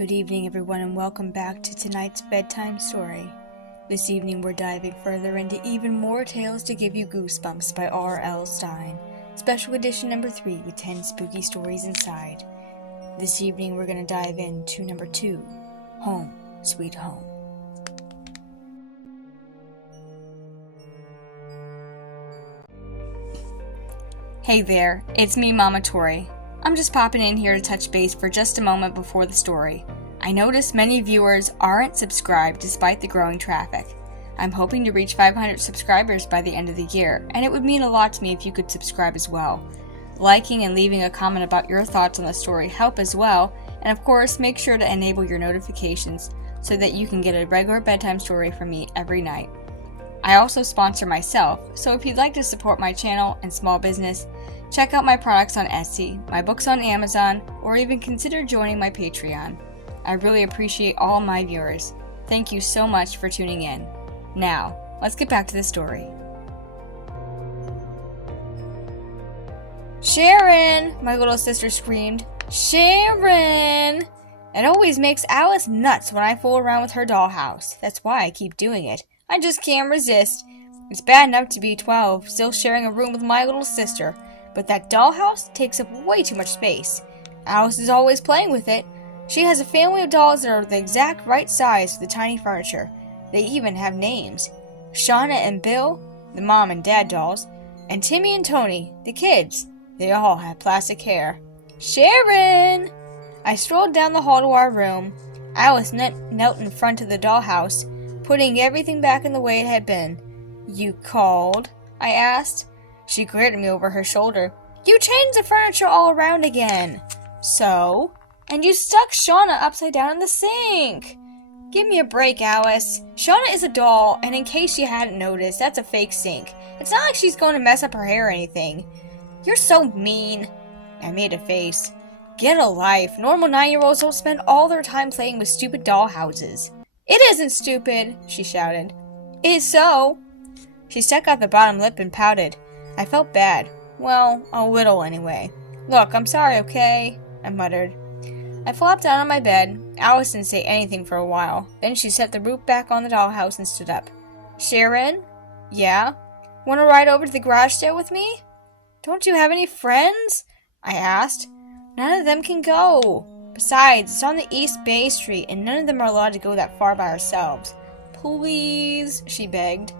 Good evening, everyone, and welcome back to tonight's bedtime story. This evening, we're diving further into even more tales to give you goosebumps by R.L. Stine, special edition number 3 with 10 spooky stories inside. This evening, we're going to dive into number 2, Home, Sweet Home. Hey there, it's me, Mama Tori. I'm just popping in here to touch base for just a moment before the story. I notice many viewers aren't subscribed despite the growing traffic. I'm hoping to reach 500 subscribers by the end of the year, and it would mean a lot to me if you could subscribe as well. Liking and leaving a comment about your thoughts on the story help as well, and of course make sure to enable your notifications so that you can get a regular bedtime story from me every night. I also sponsor myself, so if you'd like to support my channel and small business, check out my products on Etsy, my books on Amazon, or even consider joining my Patreon. I really appreciate all my viewers. Thank you so much for tuning in. Now, let's get back to the story. "Sharon!" my little sister screamed. "Sharon!" It always makes Alice nuts when I fool around with her dollhouse. That's why I keep doing it. I just can't resist. It's bad enough to be 12, still sharing a room with my little sister, but that dollhouse takes up way too much space. Alice is always playing with it. She has a family of dolls that are the exact right size for the tiny furniture. They even have names. Shauna and Bill, the mom and dad dolls, and Timmy and Tony, the kids. They all have plastic hair. "Sharon!" I strolled down the hall to our room. Alice knelt in front of the dollhouse, putting everything back in the way it had been. "You called?" I asked. She glared at me over her shoulder. "You changed the furniture all around again." "So?" "And you stuck Shauna upside down in the sink." "Give me a break, Alice. Shauna is a doll, and in case you hadn't noticed, that's a fake sink. It's not like she's going to mess up her hair or anything." "You're so mean." I made a face. "Get a life. Normal 9-year-olds don't spend all their time playing with stupid doll houses." "It isn't stupid," she shouted. "It is so." She stuck out the bottom lip and pouted. I felt bad. Well, a little anyway. "Look, I'm sorry, okay?" I muttered. I flopped down on my bed. Alice didn't say anything for a while. Then she set the roof back on the dollhouse and stood up. "Sharon?" "Yeah?" "Want to ride over to the garage sale with me?" "Don't you have any friends?" I asked. "None of them can go. Besides, it's on the East Bay Street, and none of them are allowed to go that far by ourselves." "Please," she begged.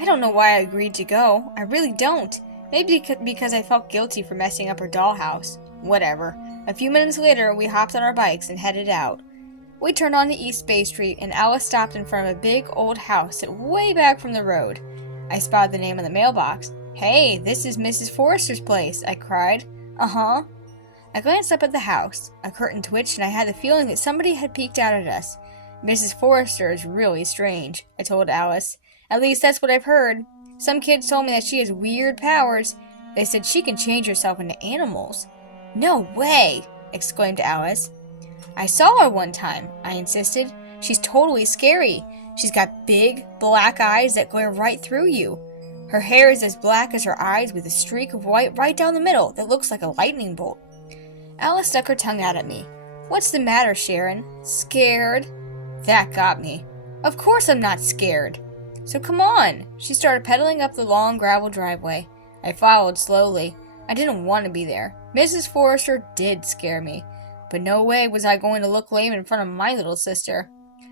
I don't know why I agreed to go. I really don't. Maybe because I felt guilty for messing up her dollhouse. Whatever. A few minutes later, we hopped on our bikes and headed out. We turned on the East Bay Street, and Alice stopped in front of a big old house set way back from the road. I spotted the name on the mailbox. "Hey, this is Mrs. Forrester's place," I cried. "Uh-huh." I glanced up at the house. A curtain twitched, and I had the feeling that somebody had peeked out at us. "Mrs. Forrester is really strange," I told Alice. "At least that's what I've heard. Some kids told me that she has weird powers. They said she can change herself into animals." "No way!" exclaimed Alice. "I saw her one time," I insisted. "She's totally scary. She's got big, black eyes that glare right through you. Her hair is as black as her eyes with a streak of white right down the middle that looks like a lightning bolt." Alice stuck her tongue out at me. "What's the matter, Sharon? Scared?" That got me. "Of course I'm not scared." "So come on." She started pedaling up the long gravel driveway. I followed slowly. I didn't want to be there. Mrs. Forrester did scare me, but no way was I going to look lame in front of my little sister.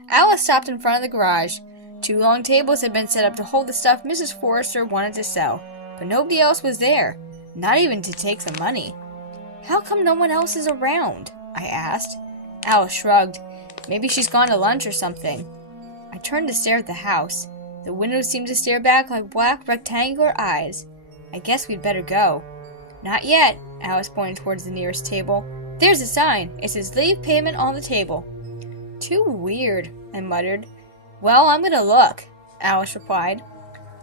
Alice stopped in front of the garage. 2 long tables had been set up to hold the stuff Mrs. Forrester wanted to sell, but nobody else was there, not even to take the money. "How come no one else is around?" I asked. Alice shrugged. "Maybe she's gone to lunch or something." I turned to stare at the house. The windows seemed to stare back like black rectangular eyes. "I guess we'd better go." "Not yet," Alice pointed towards the nearest table. "There's a sign. It says leave payment on the table." "Too weird," I muttered. "Well, I'm gonna look," Alice replied.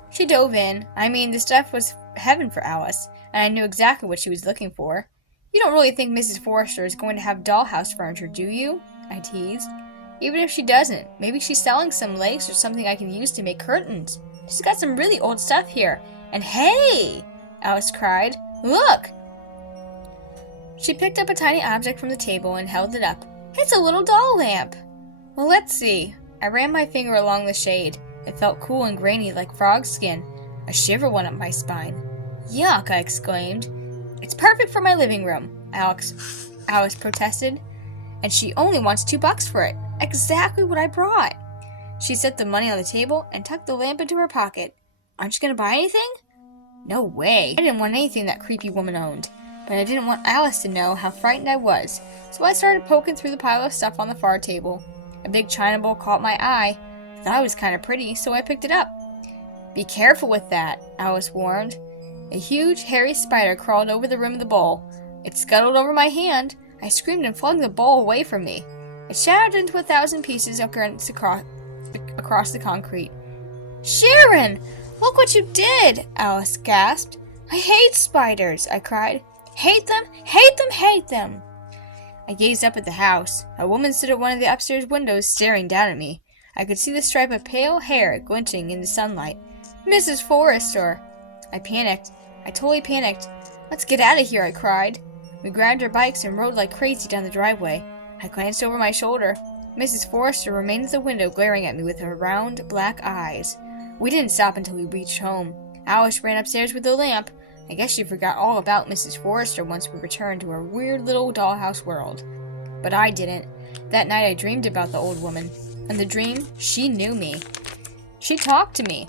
She dove in. I mean, the stuff was heaven for Alice, and I knew exactly what she was looking for. "You don't really think Mrs. Forrester is going to have dollhouse furniture, do you?" I teased. "Even if she doesn't, maybe she's selling some lace or something I can use to make curtains. She's got some really old stuff here. And hey!" Alice cried. "Look!" She picked up a tiny object from the table and held it up. It's a little doll lamp. Well, let's see. I ran my finger along the shade. It felt cool and grainy like frog skin. A shiver went up my spine. Yuck, I exclaimed. It's perfect for my living room, Alice protested. And she only wants $2 for it. Exactly what I brought. She set the money on the table and tucked the lamp into her pocket. Aren't you going to buy anything? No way. I didn't want anything that creepy woman owned. But I didn't want Alice to know how frightened I was. So I started poking through the pile of stuff on the far table. A big china bowl caught my eye. I thought it was kind of pretty, so I picked it up. Be careful with that, Alice warned. A huge, hairy spider crawled over the rim of the bowl. It scuttled over my hand. I screamed and flung the bowl away from me. It shattered into 1,000 pieces across the concrete. Sharon! Look what you did! Alice gasped. I hate spiders, I cried. Hate them! Hate them! Hate them! I gazed up at the house. A woman stood at one of the upstairs windows staring down at me. I could see the stripe of pale hair glinting in the sunlight. Mrs. Forrester! I panicked. I totally panicked. Let's get out of here, I cried. We grabbed our bikes and rode like crazy down the driveway. I glanced over my shoulder. Mrs. Forrester remained at the window glaring at me with her round, black eyes. We didn't stop until we reached home. Alice ran upstairs with the lamp. I guess she forgot all about Mrs. Forrester once we returned to her weird little dollhouse world. But I didn't. That night I dreamed about the old woman. In the dream, she knew me. She talked to me.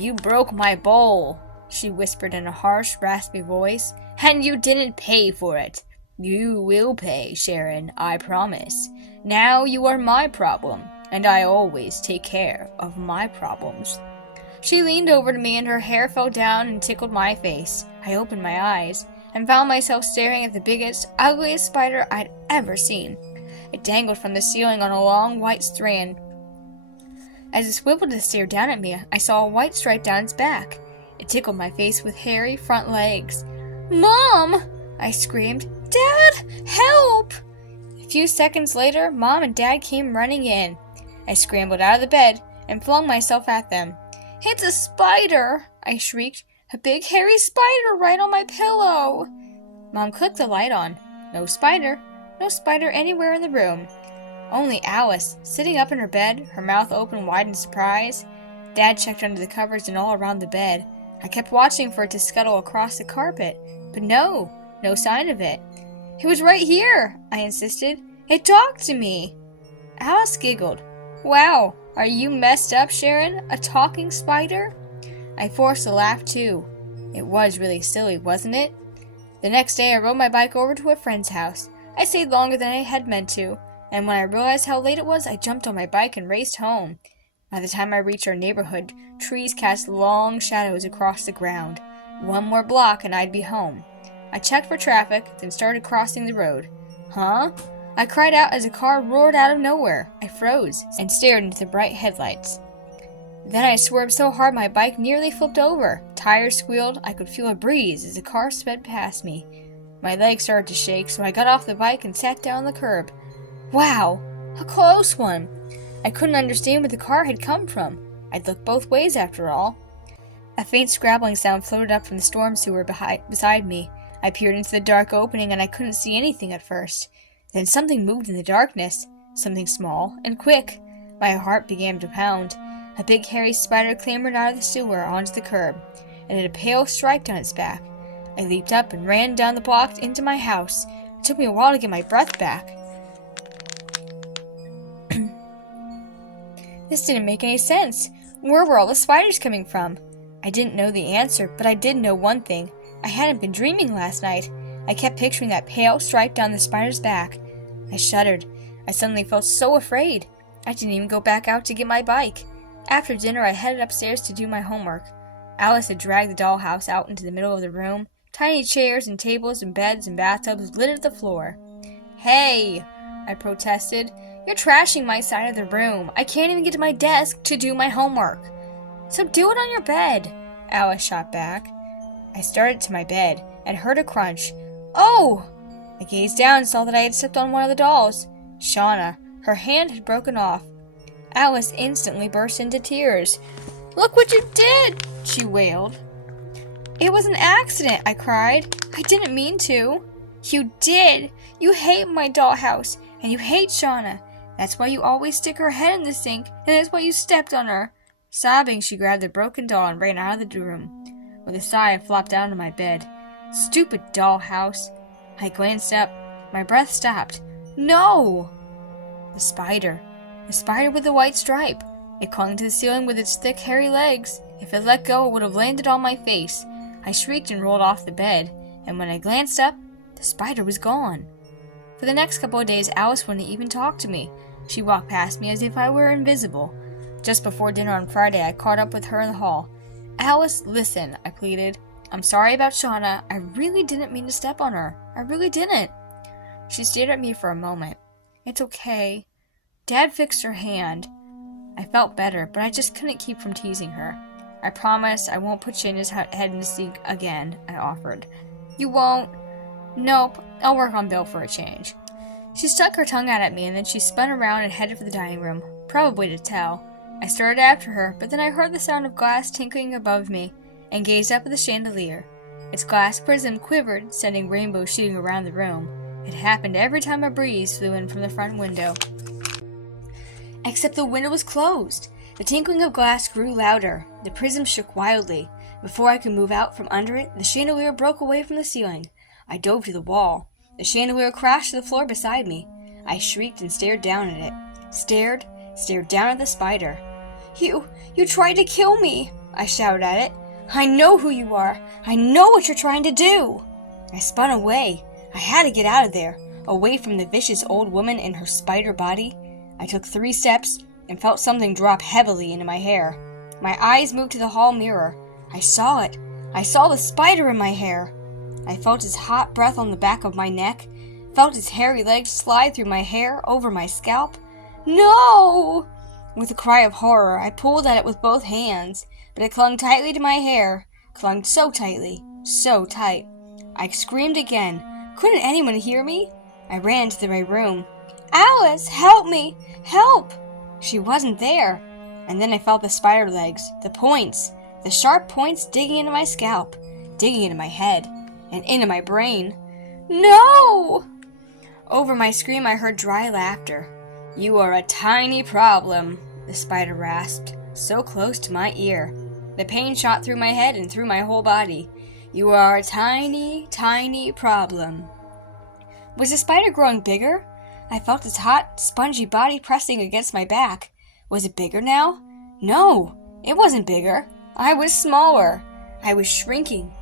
You broke my bowl, she whispered in a harsh, raspy voice, and you didn't pay for it. You will pay, Sharon, I promise. Now you are my problem, and I always take care of my problems. She leaned over to me and her hair fell down and tickled my face. I opened my eyes and found myself staring at the biggest, ugliest spider I'd ever seen. It dangled from the ceiling on a long white strand. As it swiveled to stare down at me, I saw a white stripe down its back. It tickled my face with hairy front legs. Mom! I screamed. Dad! Help! A few seconds later, Mom and Dad came running in. I scrambled out of the bed and flung myself at them. It's a spider! I shrieked. A big hairy spider right on my pillow! Mom clicked the light on. No spider. No spider anywhere in the room. Only Alice, sitting up in her bed, her mouth open wide in surprise. Dad checked under the covers and all around the bed. I kept watching for it to scuttle across the carpet, but no sign of it. It was right here, I insisted. It talked to me. Alice giggled. Wow, are you messed up, Sharon? A talking spider? I forced a laugh too. It was really silly, wasn't it? The next day I rode my bike over to a friend's house. I stayed longer than I had meant to, and when I realized how late it was, I jumped on my bike and raced home. By the time I reached our neighborhood, trees cast long shadows across the ground. One more block and I'd be home. I checked for traffic, then started crossing the road. Huh? I cried out as a car roared out of nowhere. I froze and stared into the bright headlights. Then I swerved so hard my bike nearly flipped over. Tires squealed. I could feel a breeze as the car sped past me. My legs started to shake, so I got off the bike and sat down on the curb. Wow, a close one. I couldn't understand where the car had come from. I'd looked both ways after all. A faint scrabbling sound floated up from the storm sewer beside me. I peered into the dark opening and I couldn't see anything at first. Then something moved in the darkness. Something small and quick. My heart began to pound. A big hairy spider clambered out of the sewer onto the curb. It had a pale stripe down its back. I leaped up and ran down the block into my house. It took me a while to get my breath back. This didn't make any sense. Where were all the spiders coming from? I didn't know the answer, but I did know one thing. I hadn't been dreaming last night. I kept picturing that pale stripe down the spider's back. I shuddered. I suddenly felt so afraid. I didn't even go back out to get my bike. After dinner, I headed upstairs to do my homework. Alice had dragged the dollhouse out into the middle of the room. Tiny chairs and tables and beds and bathtubs littered the floor. Hey, I protested. You're trashing my side of the room. I can't even get to my desk to do my homework. So do it on your bed, Alice shot back. I started to my bed and heard a crunch. Oh! I gazed down and saw that I had stepped on one of the dolls. Shauna. Her hand had broken off. Alice instantly burst into tears. Look what you did, she wailed. It was an accident, I cried. I didn't mean to. You did. You hate my dollhouse. And you hate Shauna. That's why you always stick her head in the sink, and that's why you stepped on her. Sobbing, she grabbed the broken doll and ran out of the room. With a sigh, I flopped down on my bed. Stupid dollhouse. I glanced up. My breath stopped. No! The spider. The spider with the white stripe. It clung to the ceiling with its thick, hairy legs. If it let go, it would have landed on my face. I shrieked and rolled off the bed, and when I glanced up, the spider was gone. For the next couple of days, Alice wouldn't even talk to me. She walked past me as if I were invisible. Just before dinner on Friday, I caught up with her in the hall. Alice, listen, I pleaded. I'm sorry about Shauna. I really didn't mean to step on her. I really didn't. She stared at me for a moment. It's okay. Dad fixed her hand. I felt better, but I just couldn't keep from teasing her. I promise I won't put Shayna's head in the sink again, I offered. You won't? Nope, I'll work on Bill for a change. She stuck her tongue out at me and then she spun around and headed for the dining room, probably to tell. I started after her, but then I heard the sound of glass tinkling above me and gazed up at the chandelier. Its glass prism quivered, sending rainbows shooting around the room. It happened every time a breeze flew in from the front window. Except the window was closed. The tinkling of glass grew louder. The prism shook wildly. Before I could move out from under it, the chandelier broke away from the ceiling. I dove to the wall. The chandelier crashed to the floor beside me. I shrieked and stared down at it. Stared down at the spider. You tried to kill me, I shouted at it. I know who you are. I know what you're trying to do. I spun away. I had to get out of there, away from the vicious old woman and her spider body. I took 3 steps and felt something drop heavily into my hair. My eyes moved to the hall mirror. I saw it. I saw the spider in my hair. I felt his hot breath on the back of my neck, felt his hairy legs slide through my hair, over my scalp. No! With a cry of horror, I pulled at it with both hands, but it clung tightly to my hair, clung so tightly, so tight. I screamed again. Couldn't anyone hear me? I ran into my room. Alice, help me! Help! She wasn't there. And then I felt the spider legs, the points, the sharp points digging into my scalp, digging into my head, and into my brain. No! Over my scream, I heard dry laughter. You are a tiny problem, the spider rasped, so close to my ear. The pain shot through my head and through my whole body. You are a tiny, tiny problem. Was the spider growing bigger? I felt its hot, spongy body pressing against my back. Was it bigger now? No, it wasn't bigger. I was smaller. I was shrinking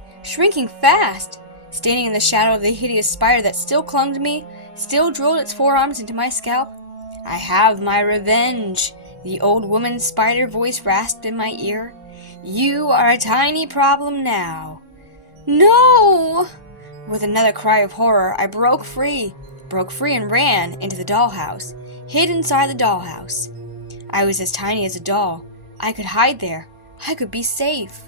fast. Standing in the shadow of the hideous spider that still clung to me, still drilled its forearms into my scalp. I have my revenge, the old woman's spider voice rasped in my ear. You are a tiny problem now. No! With another cry of horror, I broke free and ran into the dollhouse, hid inside the dollhouse. I was as tiny as a doll. I could hide there. I could be safe.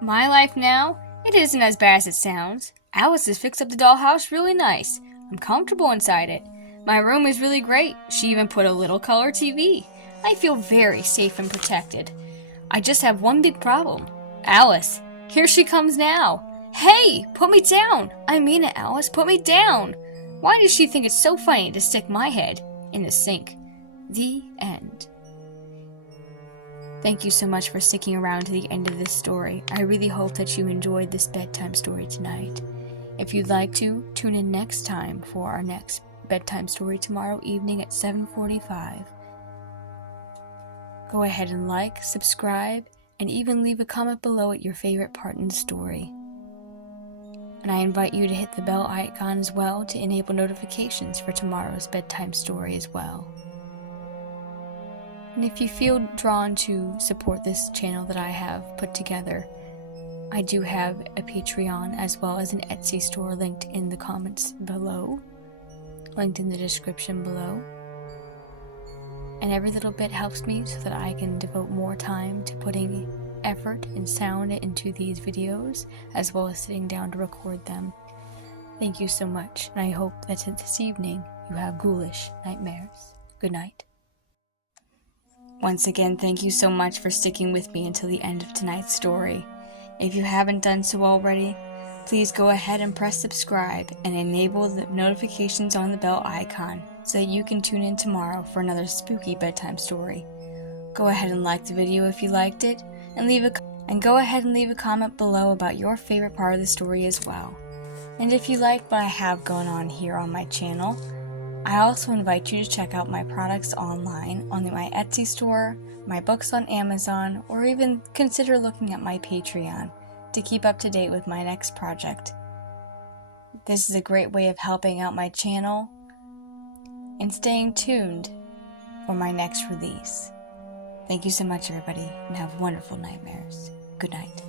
My life now, it isn't as bad as it sounds. Alice has fixed up the dollhouse really nice. I'm comfortable inside it. My room is really great. She even put a little color TV. I feel very safe and protected. I just have one big problem. Alice, here she comes now. Hey, put me down. I mean it, Alice, put me down. Why does she think it's so funny to stick my head in the sink? The end. Thank you so much for sticking around to the end of this story. I really hope that you enjoyed this bedtime story tonight. If you'd like to, tune in next time for our next bedtime story tomorrow evening at 7:45. Go ahead and like, subscribe, and even leave a comment below at your favorite part in the story. And I invite you to hit the bell icon as well to enable notifications for tomorrow's bedtime story as well. And if you feel drawn to support this channel that I have put together, I do have a Patreon as well as an Etsy store linked in the comments below, linked in the description below. And every little bit helps me so that I can devote more time to putting effort and sound into these videos, as well as sitting down to record them. Thank you so much, and I hope that this evening you have ghoulish nightmares. Good night. Once again, thank you so much for sticking with me until the end of tonight's story. If you haven't done so already, Please go ahead and press subscribe and enable the notifications on the bell icon so that you can tune in tomorrow for another spooky bedtime story. Go ahead and like the video if you liked it, and go ahead and leave a comment below about your favorite part of the story as well. And if you like what I have going on here on my channel, I also invite you to check out my products online on my Etsy store, my books on Amazon, or even consider looking at my Patreon to keep up to date with my next project. This is a great way of helping out my channel and staying tuned for my next release. Thank you so much, everybody, and have wonderful nightmares. Good night.